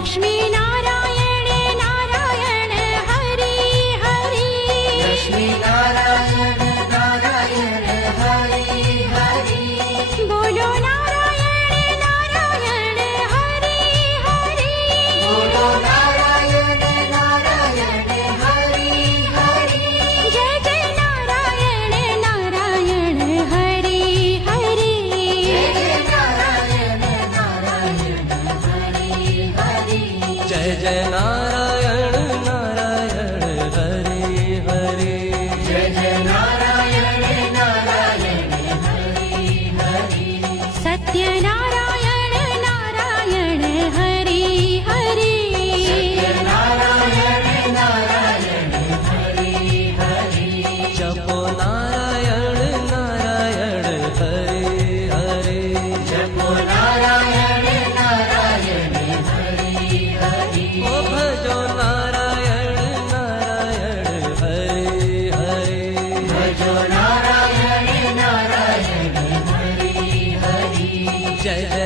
लक्ष्मी नारायण नारायण हरि हरि लक्ष्मी नारायण नारायण हरि हरि बोलो नारायण नारायण हरि हरि बोलो नारायण नारायण हरि हरि जय जय नारायण नारायण हरि हरि जय नारायण नारायण हरि हरि जय जय नारायण नारायण हरे हरे जय जय नारायण नारायण हरि हरि सत्यनारायण नारायण हरि हरि नारायण नारायण हरि हरि जपो नारायण नारायण हरे हरे जपो नारायण नारायण हरि हरि ओ भजो नारायण नारायण हरे हरे भजो नारायण नारायण हरि हरि जय जय